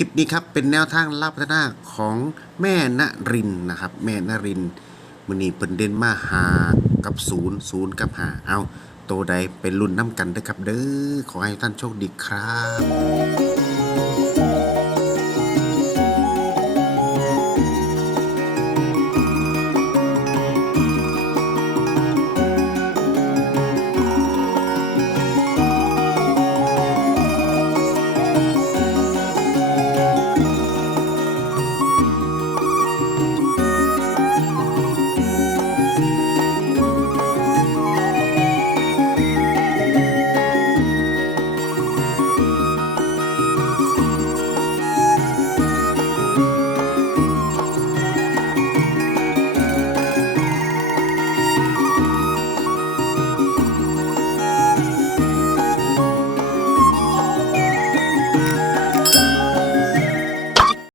คลิปนี้ครับเป็นแนวทางลับพัฒนาของแม่นรินนะครับ แม่นรินมือนี้เป็นเด่นมาหากับศูนย์ศูนย์กับหาเอาโตใดเป็นรุ่นน้ำกันด้ครับ เด้อขอให้ท่านโชคดีครับ